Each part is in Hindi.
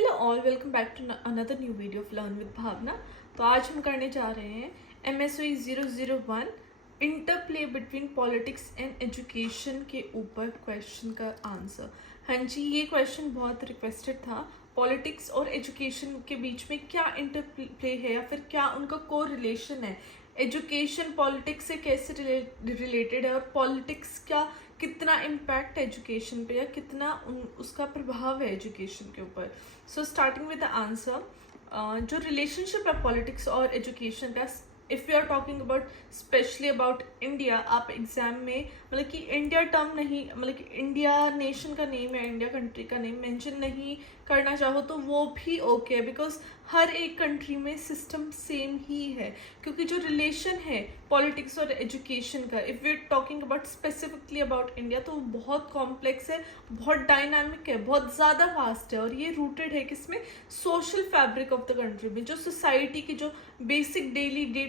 Hello all, welcome back to another new video of learn with Bhavna. तो आज हम करने जा रहे हैं MSOE 001 interplay between politics and education के ऊपर क्वेश्चन का आंसर। हाँ जी, ये क्वेश्चन बहुत रिक्वेस्टेड था। पॉलिटिक्स और एजुकेशन के बीच में क्या इंटरप्ले है या फिर क्या उनका को रिलेशन है, एजुकेशन पॉलिटिक्स से कैसे रिलेटेड है और पॉलिटिक्स का कितना इम्पैक्ट है एजुकेशन पे या कितना उसका प्रभाव है एजुकेशन के ऊपर। So starting with the answer, जो रिलेशनशिप है पॉलिटिक्स और एजुकेशन का, if we are talking about specially about India, आप एग्जाम में मतलब कि इंडिया टर्म नहीं, मतलब कि इंडिया नेशन का नेम या इंडिया कंट्री का नेम मेंशन नहीं करना चाहो तो वो भी ओके है, बिकॉज हर एक कंट्री में सिस्टम सेम ही है। क्योंकि जो रिलेशन है पॉलिटिक्स और एजुकेशन का, if we are talking about specifically about India, तो बहुत कॉम्प्लेक्स है, बहुत डायनामिक है, बहुत ज़्यादा वास्ट है। और ये रूटेड है किसमें? Social fabric of the country में, जो सोसाइटी की जो basic daily day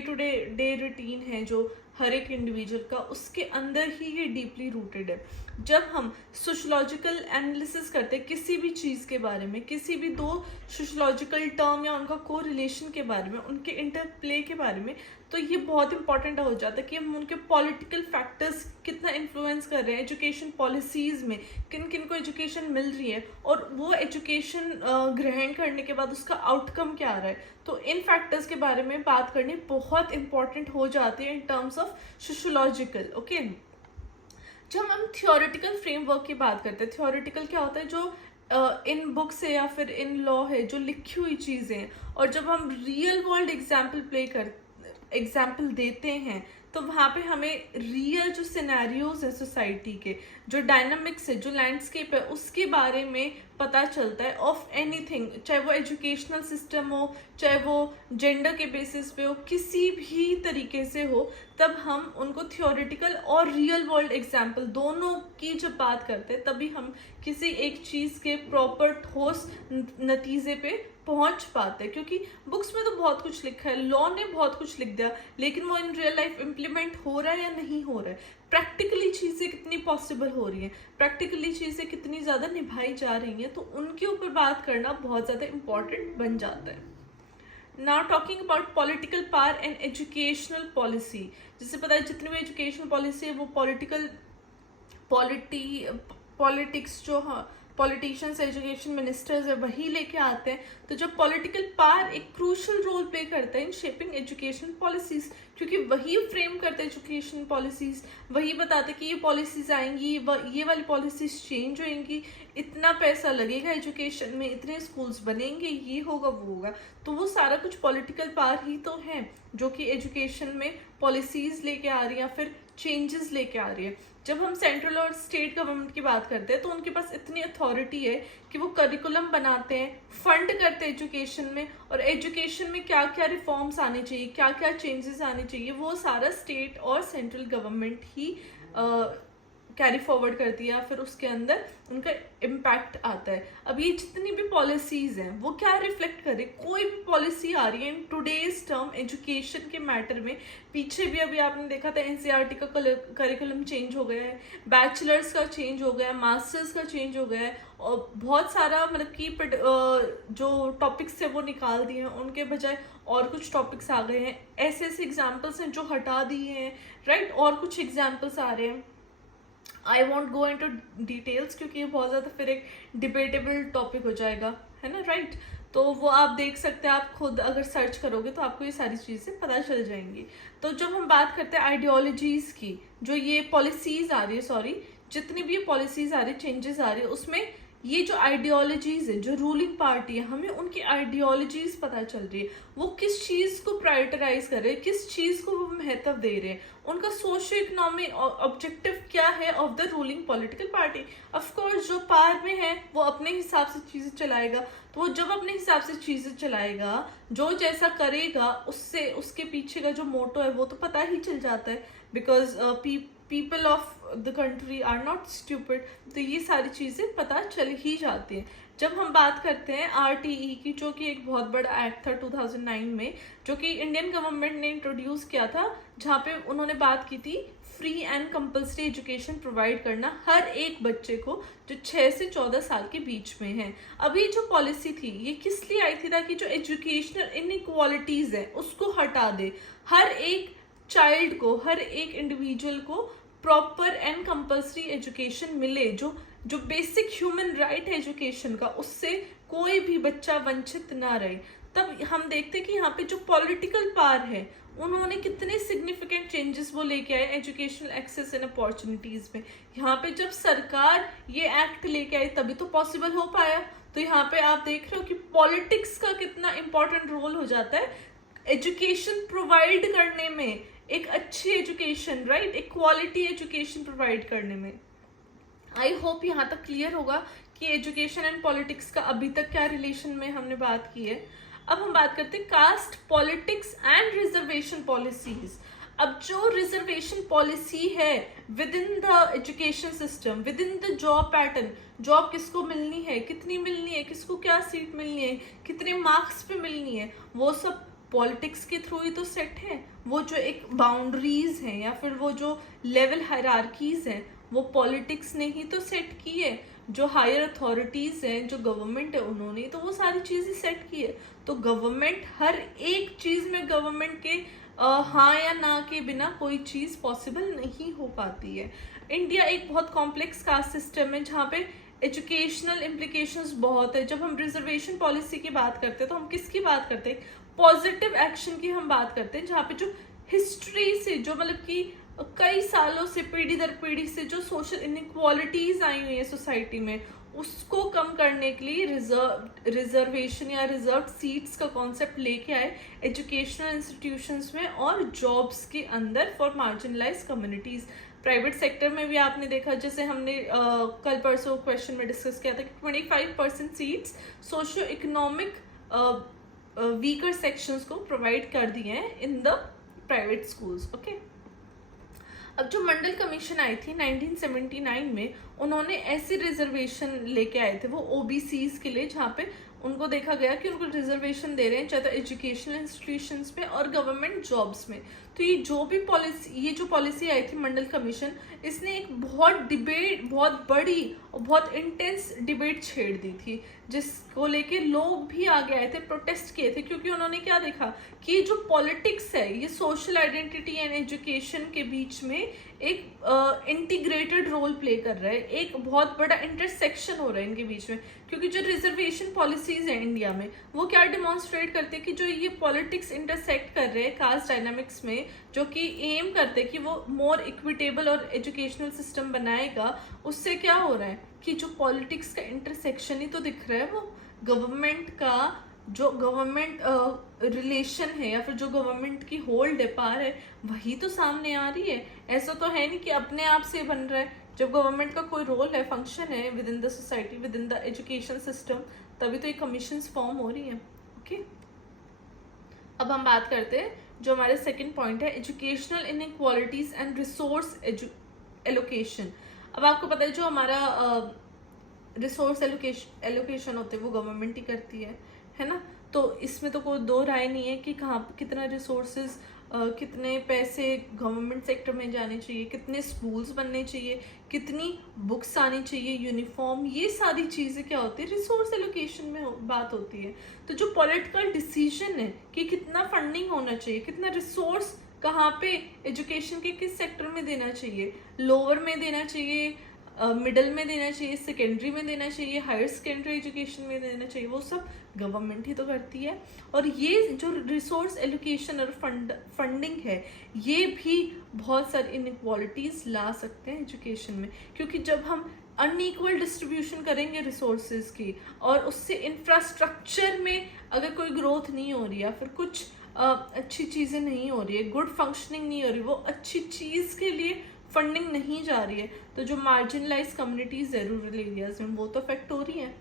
to day routine है जो हर एक इंडिविजुअल का, उसके अंदर ही ये डीपली रूटेड है। जब हम सोशोलॉजिकल एनालिसिस करते हैं किसी भी चीज़ के बारे में, किसी भी दो सोशोलॉजिकल टर्म या उनका को रिलेशन के बारे में, उनके इंटरप्ले के बारे में, तो ये बहुत इंपॉर्टेंट हो जाता है कि हम उनके पॉलिटिकल फैक्टर्स कितना इन्फ्लुएंस कर रहे हैं एजुकेशन पॉलिसीज़ में, किन किन को एजुकेशन मिल रही है और वो एजुकेशन ग्रहण करने के बाद उसका आउटकम क्या आ रहा है। तो इन फैक्टर्स के बारे में बात करनी बहुत इंपॉर्टेंट हो जाती है in terms of sociological. Okay, जब हम थियोरेटिकल फ्रेमवर्क की बात करते हैं, थियोरेटिकल क्या होता है? जो इन बुक्स है या फिर इन लॉ है, जो लिखी हुई चीज़ें। और जब हम रियल वर्ल्ड एग्जाम्पल देते हैं तो वहाँ पे हमें रियल जो सिनेरियोज है सोसाइटी के, जो डायनामिक्स है, जो लैंडस्केप है, उसके बारे में पता चलता है ऑफ एनीथिंग, चाहे वो एजुकेशनल सिस्टम हो, चाहे वो जेंडर के बेसिस पे हो, किसी भी तरीके से हो। तब हम उनको थियोरेटिकल और रियल वर्ल्ड एग्जाम्पल दोनों की जब बात करते हैं, तभी हम किसी एक चीज़ के प्रॉपर ठोस नतीजे पे पहुंच पाते हैं। क्योंकि बुक्स में तो बहुत कुछ लिखा है, लॉ ने बहुत कुछ लिख दिया, लेकिन वो इन रियल लाइफ इम्प्लीमेंट हो रहा है या नहीं हो रहा है, प्रैक्टिकली चीज़ें कितनी पॉसिबल हो रही हैं, प्रैक्टिकली चीज़ें कितनी ज़्यादा निभाई जा रही हैं, तो उनके ऊपर बात करना बहुत ज़्यादा इम्पॉर्टेंट बन जाता है। Now talking about political power and educational policy, जिससे पता है जितनी भी एजुकेशनल पॉलिसी है वो पॉलिटिक्स जो पॉलिटिशियंस, एजुकेशन मिनिस्टर्स है, वही लेके आते हैं। तो जब पॉलिटिकल पावर एक क्रूशल रोल प्ले करता है इन शेपिंग एजुकेशन पॉलिसीज, क्योंकि वही फ्रेम करते हैं एजुकेशन पॉलिसीज, वही बताते कि ये पॉलिसीज आएंगी, ये वाली पॉलिसीज चेंज होएंगी, इतना पैसा लगेगा एजुकेशन में, इतने स्कूल्स बनेंगे, ये होगा वो होगा। तो वो सारा कुछ पॉलिटिकल पावर ही तो है जो कि एजुकेशन में पॉलिसीज लेके आ रही है या फिर चेंजेस लेके आ रही है। जब हम सेंट्रल और स्टेट गवर्नमेंट की बात करते हैं तो उनके पास इतनी अथॉरिटी है कि वो करिकुलम बनाते हैं, फंड करते हैं एजुकेशन में, और एजुकेशन में क्या क्या रिफॉर्म्स आने चाहिए, क्या क्या चेंजेस आने चाहिए, वो सारा स्टेट और सेंट्रल गवर्नमेंट ही कैरी फॉरवर्ड करती है या फिर उसके अंदर उनका इम्पैक्ट आता है। अब ये जितनी भी पॉलिसीज हैं वो क्या रिफ्लेक्ट करे, कोई भी पॉलिसी आ रही है इन टुडेज टर्म एजुकेशन के मैटर में, पीछे भी अभी आपने देखा था NCERT का करिकुलम चेंज हो गया है, बैचलर्स का चेंज हो गया है, मास्टर्स का चेंज हो गया है, और बहुत सारा मतलब कि जो टॉपिक्स थे वो निकाल दिए हैं, उनके बजाय और कुछ टॉपिक्स आ गए हैं। ऐसे ऐसे एग्जाम्पल्स हैं जो हटा दिए हैं, राइट, और कुछ एग्जाम्पल्स आ रहे हैं। I won't go into details क्योंकि ये बहुत ज़्यादा फिर एक डिबेटेबल टॉपिक हो जाएगा, है ना, राइट। तो वो आप देख सकते हैं, आप खुद अगर सर्च करोगे तो आपको ये सारी चीज़ें पता चल जाएंगी। तो जब हम बात करते हैं आइडियोलॉजीज़ की, जो ये पॉलिसीज़ आ रही है, सॉरी, जितनी भी ये पॉलिसीज़ आ रही है, चेंजेस आ रही है, उसमें ये जो आइडियोलॉजीज़ है, जो रूलिंग पार्टी है, हमें उनकी आइडियोलॉजीज़ पता चल रही है, वो किस चीज़ को प्रायोरिटाइज कर रहे हैं, किस चीज़ को वो महत्व दे रहे हैं, उनका सोशो इकोनॉमिक ऑब्जेक्टिव क्या है of the ruling political party. Of course जो पावर में है वो अपने हिसाब से चीज़ें चलाएगा, तो वो जब अपने हिसाब से चीज़ें चलाएगा, जो जैसा करेगा, उससे उसके पीछे का जो मोटो है वो तो पता ही चल जाता है, because people of the country are not stupid, तो ये सारी चीज़ें पता चल ही जाती हैं। जब हम बात करते हैं RTE की, जो कि एक बहुत बड़ा एक्ट था 2009 में, जो कि इंडियन गवर्नमेंट ने इंट्रोड्यूस किया था, जहाँ पे उन्होंने बात की थी free and compulsory education provide करना हर एक बच्चे को जो 6 से 14 साल के बीच में है। अभी जो पॉलिसी थी ये किस लिए आई थी? ताकि जो एजुकेशनल इनइक्वालिटीज है उसको हटा दे, हर एक चाइल्ड को, हर एक इंडिविजुअल को प्रॉपर एंड कंपल्सरी एजुकेशन मिले, जो बेसिक ह्यूमन राइट है एजुकेशन का, उससे कोई भी बच्चा वंचित ना रहे। तब हम देखते हैं कि यहाँ पे जो पॉलिटिकल पावर है उन्होंने कितने सिग्निफिकेंट चेंजेस वो लेके आए एजुकेशनल एक्सेस एंड अपॉर्चुनिटीज में। यहाँ पे जब सरकार ये एक्ट लेके आई तभी तो पॉसिबल हो पाया। तो यहाँ पे आप देख रहे हो कि पॉलिटिक्स का कितना इंपॉर्टेंट रोल हो जाता है एजुकेशन प्रोवाइड करने में, एक अच्छी एजुकेशन, राइट, एक क्वालिटी एजुकेशन प्रोवाइड करने में। आई होप यहाँ तक क्लियर होगा कि एजुकेशन एंड पॉलिटिक्स का अभी तक क्या रिलेशन में हमने बात की है। अब हम बात करते हैं caste politics and reservation policies. अब जो रिजर्वेशन पॉलिसी है with in the education system, with in the job pattern, job किसको मिलनी है, कितनी मिलनी है, किसको क्या सीट मिलनी है, कितने मार्क्स पे मिलनी है, वो सब पॉलिटिक्स के थ्रू ही तो सेट है। वो जो एक बाउंड्रीज हैं या फिर वो जो लेवल हायरार्कीज हैं वो पॉलिटिक्स ने ही तो सेट की है। जो हायर अथॉरिटीज हैं, जो गवर्नमेंट है, उन्होंने तो वो सारी चीजें सेट की है। तो गवर्नमेंट हर एक चीज में, गवर्नमेंट के हाँ या ना के बिना कोई चीज पॉसिबल नहीं हो पाती है। इंडिया एक बहुत कॉम्प्लेक्स कास्ट सिस्टम है जहाँ पे एजुकेशनल इम्प्लीकेशंस बहुत है। जब हम रिजर्वेशन पॉलिसी की बात करते हैं तो हम किसकी बात करते हैं? पॉजिटिव एक्शन की हम बात करते हैं, जहाँ पे जो हिस्ट्री से, जो मतलब कि कई सालों से, पीढ़ी दर पीढ़ी से जो सोशल इनइक्वालिटीज आई हुई है सोसाइटी में, उसको कम करने के लिए रिजर्वेशन या रिजर्व सीट्स का कॉन्सेप्ट लेके आए एजुकेशनल इंस्टीट्यूशंस में और जॉब्स के अंदर for marginalise communities. Private sector में भी आपने देखा, जैसे हमने कल परसों क्वेश्चन में डिस्कस किया था कि 25% seats socio economic weaker sections को प्रोवाइड कर दिए हैं in the private schools. Okay, अब जो मंडल कमीशन आई थी 1979 में, उन्होंने ऐसी रिजर्वेशन लेके आए थे वो ओबीसीज के लिए, जहाँ पे उनको देखा गया कि उनको रिजर्वेशन दे रहे हैं चाहे तो एजुकेशनल इंस्टीट्यूशंस में और गवर्नमेंट जॉब्स में। तो ये जो पॉलिसी आई थी मंडल कमीशन, इसने एक बहुत बड़ी और बहुत इंटेंस डिबेट छेड़ दी थी, जिसको लेके लोग भी आगे आए थे, प्रोटेस्ट किए थे, क्योंकि उन्होंने क्या देखा कि जो पॉलिटिक्स है ये सोशल आइडेंटिटी एंड एजुकेशन के बीच में एक इंटीग्रेटेड रोल प्ले कर रहा है, एक बहुत बड़ा इंटरसेक्शन हो रहा है इनके बीच में। क्योंकि जो रिजर्वेशन पॉलिसीज है इंडिया में वो क्या डिमॉन्स्ट्रेट करते हैं कि जो ये पॉलिटिक्स इंटरसेक्ट कर रहे हैं कास्ट डायनामिक्स में, जो कि एम करते हैं कि वो मोर इक्विटेबल और एजुकेशनल सिस्टम बनाएगा, उससे क्या हो रहा है कि जो पॉलिटिक्स का इंटरसेक्शन ही तो दिख रहा है, वो गवर्नमेंट का जो गवर्नमेंट रिलेशन है या फिर जो गवर्नमेंट की होल्ड है, पावर है, वही तो सामने आ रही है। ऐसा तो है नहीं कि अपने आप से बन रहा है। जब गवर्नमेंट का कोई रोल है, फंक्शन है with in the society, with in the education system, तभी तो ये कमीशंस फॉर्म हो रही हैं। ओके, अब हम बात करते हैं जो हमारे सेकंड पॉइंट है, educational inequalities and resource allocation. अब आपको पता है जो हमारा रिसोर्स एलोकेशन होते हैं वो गवर्नमेंट ही करती है ना। तो इसमें तो कोई दो राय नहीं है कि कहाँ कितना रिसोर्सेज, कितने पैसे गवर्नमेंट सेक्टर में जाने चाहिए, कितने स्कूल्स बनने चाहिए, कितनी बुक्स आनी चाहिए, यूनिफॉर्म, ये सारी चीज़ें क्या होती है रिसोर्स एलोकेशन में बात होती है। तो जो पॉलिटिकल डिसीजन है कि कितना फंडिंग होना चाहिए, कितना रिसोर्स कहाँ पे एजुकेशन के किस सेक्टर में देना चाहिए, लोअर में देना चाहिए, मिडल में देना चाहिए, सेकेंडरी में देना चाहिए, हायर सेकेंडरी एजुकेशन में देना चाहिए, वो सब गवर्नमेंट ही तो करती है। और ये जो रिसोर्स एलोकेशन और फंडिंग है, ये भी बहुत सारी इनइक्वालिटीज ला सकते हैं एजुकेशन में। क्योंकि जब हम अनइक्वल डिस्ट्रीब्यूशन करेंगे रिसोर्सेज की और उससे इंफ्रास्ट्रक्चर में अगर कोई ग्रोथ नहीं हो रही है, फिर कुछ अच्छी चीज़ें नहीं हो रही है, गुड फंक्शनिंग नहीं हो रही, वो अच्छी चीज़ के लिए फंडिंग नहीं जा रही है, तो जो मार्जिनलाइज कम्युनिटीज है रूरल एरियाज में, वो तो अफेक्ट हो रही है।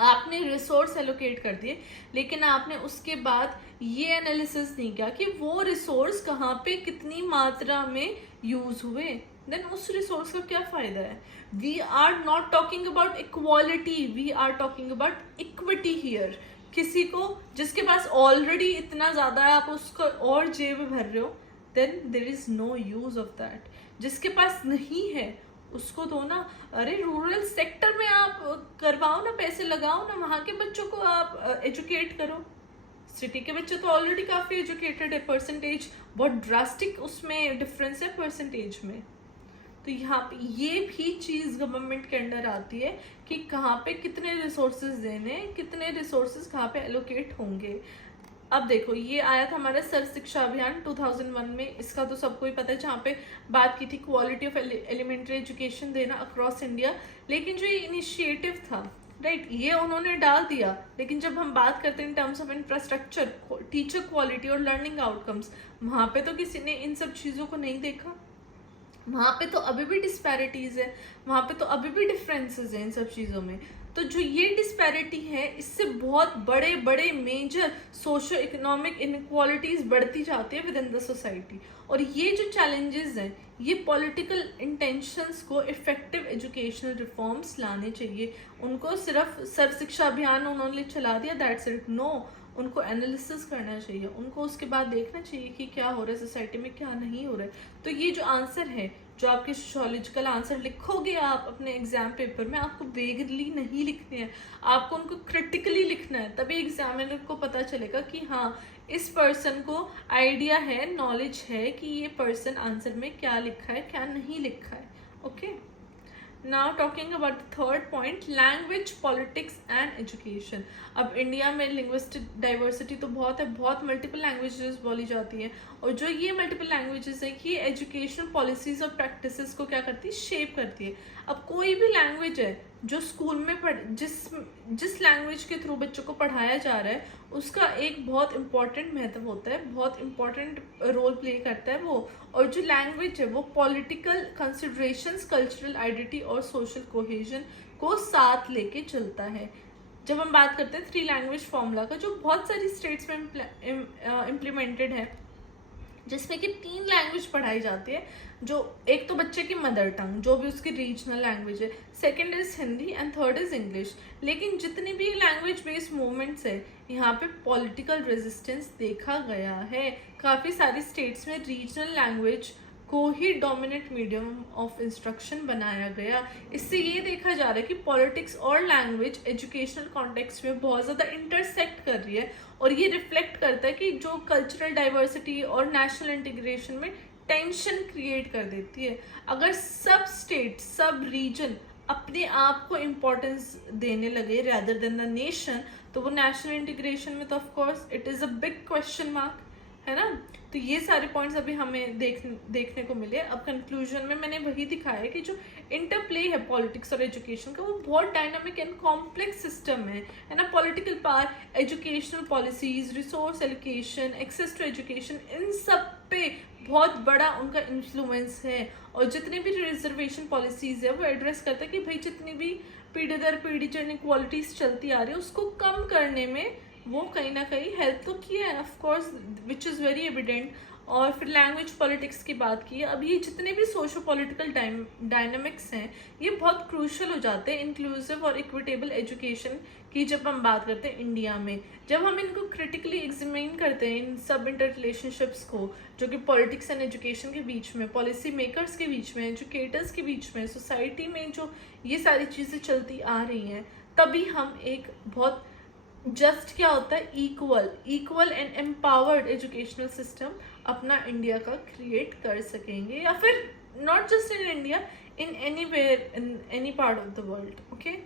आपने रिसोर्स एलोकेट कर दिए, लेकिन आपने उसके बाद ये एनालिसिस नहीं किया कि वो रिसोर्स कहाँ पे कितनी मात्रा में यूज हुए, देन उस रिसोर्स का क्या फायदा है। We are not talking about equality, we are talking about equity here. किसी को जिसके पास ऑलरेडी इतना ज्यादा है, आप उसको और जेब भर रहे हो, then there is no use of that. जिसके पास नहीं है उसको दो ना। अरे रूरल सेक्टर में आप करवाओ ना, पैसे लगाओ ना, वहां के बच्चों को आप एजुकेट करो। सिटी के बच्चे तो ऑलरेडी काफी एजुकेटेड है, परसेंटेज बहुत ड्रास्टिक उसमें डिफरेंस है परसेंटेज में। तो यहाँ पे ये भी चीज गवर्नमेंट के अंडर आती है कि कहाँ पे कितने रिसोर्सेज देने, कितने रिसोर्सेज कहाँ पे एलोकेट होंगे। अब देखो, ये आया था हमारा सर्व शिक्षा अभियान 2001 में, इसका तो सबको ही पता है, जहाँ पे बात की थी क्वालिटी ऑफ एलिमेंट्री एजुकेशन देना अक्रॉस इंडिया। लेकिन जो ये इनिशिएटिव था, राइट, ये उन्होंने डाल दिया, लेकिन जब हम बात करते हैं in terms of infrastructure, teacher quality और लर्निंग आउटकम्स, वहां पे तो किसी ने इन सब चीजों को नहीं देखा। वहां पे तो अभी भी डिस्पैरिटीज है, वहां पे तो अभी भी डिफरेंसेस हैं इन सब चीजों में। तो जो ये डिस्पैरिटी है, इससे बहुत बड़े बड़े मेजर सोशो इकोनॉमिक इनइक्वालिटीज बढ़ती जाती है विद इन द सोसाइटी। और ये जो चैलेंजेस हैं, ये पॉलिटिकल इंटेंशंस को इफेक्टिव एजुकेशनल रिफॉर्म्स लाने चाहिए। उनको सिर्फ सर्व शिक्षा अभियान उन्होंने चला दिया, दैट्स इट, नो, उनको एनालिसिस करना चाहिए, उनको उसके बाद देखना चाहिए कि क्या हो रहा है सोसाइटी में, क्या नहीं हो रहा है। तो ये जो आंसर है, जो आपके सोशियोलॉजिकल आंसर लिखोगे आप अपने एग्जाम पेपर में, आपको वेगली नहीं लिखने हैं, आपको उनको क्रिटिकली लिखना है। तभी एग्जामिनर को पता चलेगा कि हाँ, इस पर्सन को आइडिया है, नॉलेज है कि ये पर्सन आंसर में क्या लिखा है, क्या नहीं लिखा है। Okay, now talking about the third point, language, politics and education. अब इंडिया में लिंग्विस्टिक डाइवर्सिटी तो बहुत है, बहुत मल्टीपल लैंग्वेजेस बोली जाती है, और जो ये मल्टीपल लैंग्वेजेस है, ये एजुकेशनल पॉलिसीज और प्रैक्टिसेस को क्या करती है, शेप करती है। अब कोई भी लैंग्वेज है जो स्कूल में जिस लैंग्वेज के थ्रू बच्चों को पढ़ाया जा रहा है, उसका एक बहुत इंपॉर्टेंट महत्व होता है, बहुत इंपॉर्टेंट रोल प्ले करता है वो। और जो लैंग्वेज है वो पॉलिटिकल कंसिडरेशंस, कल्चरल आइडेंटिटी और सोशल कोहेजन को साथ लेके चलता है। जब हम बात करते हैं 3 लैंग्वेज फॉर्मूला का, जो बहुत सारी स्टेट्स में इम्प्लीमेंटेड है, जिसमें कि 3 लैंग्वेज पढ़ाई जाती है, जो एक तो बच्चे की मदर टंग, जो भी उसकी रीजनल लैंग्वेज है, second is Hindi and third is English. लेकिन जितनी भी लैंग्वेज बेस्ड मूवमेंट्स है, यहाँ पे पॉलिटिकल रेजिस्टेंस देखा गया है। काफ़ी सारी स्टेट्स में रीजनल लैंग्वेज को ही डोमिनेंट मीडियम ऑफ इंस्ट्रक्शन बनाया गया। इससे ये देखा जा रहा है कि पॉलिटिक्स और लैंग्वेज एजुकेशनल कॉन्टेक्स्ट में बहुत ज़्यादा इंटरसेक्ट कर रही है, और ये रिफ्लेक्ट करता है कि जो कल्चरल डाइवर्सिटी और नेशनल इंटीग्रेशन में टेंशन क्रिएट कर देती है। अगर सब स्टेट, सब रीजन अपने आप को इम्पोर्टेंस देने लगे रादर देन द नेशन, तो वो नेशनल इंटीग्रेशन में तो of course it is a big question mark, है ना। तो ये सारे पॉइंट्स अभी हमें देखने को मिले। अब कंक्लूजन में मैंने वही दिखाया है कि जो इंटरप्ले है पॉलिटिक्स और एजुकेशन का, वो बहुत डायनामिक एंड कॉम्प्लेक्स सिस्टम है ना। Political power, educational policies, resource allocation, access to education, इन सब पे बहुत बड़ा उनका इन्फ्लुएंस है। और जितनी भी रिजर्वेशन पॉलिसीज है, वो एड्रेस करता है कि भाई जितनी भी पीढ़ी दर पीढ़ी जो इनइक्वालिटीज चलती आ रही है, उसको कम करने में वो कहीं ना कहीं हेल्प तो किया है, of course, which is very evident. और फिर लैंग्वेज पॉलिटिक्स की बात की। अब ये जितने भी सोशो पॉलिटिकल डायनामिक्स हैं, ये बहुत क्रूशल हो जाते हैं इंक्लूसिव और इक्विटेबल एजुकेशन की जब हम बात करते हैं इंडिया में। जब हम इनको क्रिटिकली एग्जामिन करते हैं, इन सब इंटर रिलेशनशिप्स को, जो कि पॉलिटिक्स एंड एजुकेशन के बीच में, पॉलिसी मेकर्स के बीच में, एजुकेटर्स के बीच में, सोसाइटी में जो ये सारी चीज़ें चलती आ रही हैं, तभी हम एक बहुत जस्ट क्या होता है, equal and empowered educational system अपना इंडिया का क्रिएट कर सकेंगे, या फिर not just in India, in anywhere, in any part of the world. Okay,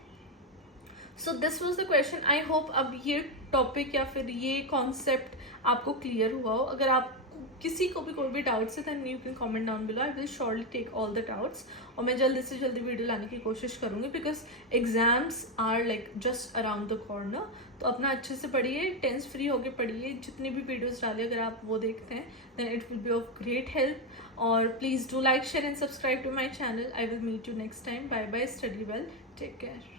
so this was the question. I hope अब ये टॉपिक या फिर ये कॉन्सेप्ट आपको क्लियर हुआ हो। अगर आप किसी को भी कोई भी डाउट्स है, then you can comment down below, I will surely take all the doubts, और मैं जल्दी से जल्दी वीडियो लाने की कोशिश करूँगी, because exams are like just around the corner. तो अपना अच्छे से पढ़िए, टेंस फ्री होके पढ़िए, जितनी भी वीडियोस डाले अगर आप वो देखते हैं, then it will be of great help. और please do like, share and subscribe to my channel. I will meet you next time. Bye bye, study well, take care.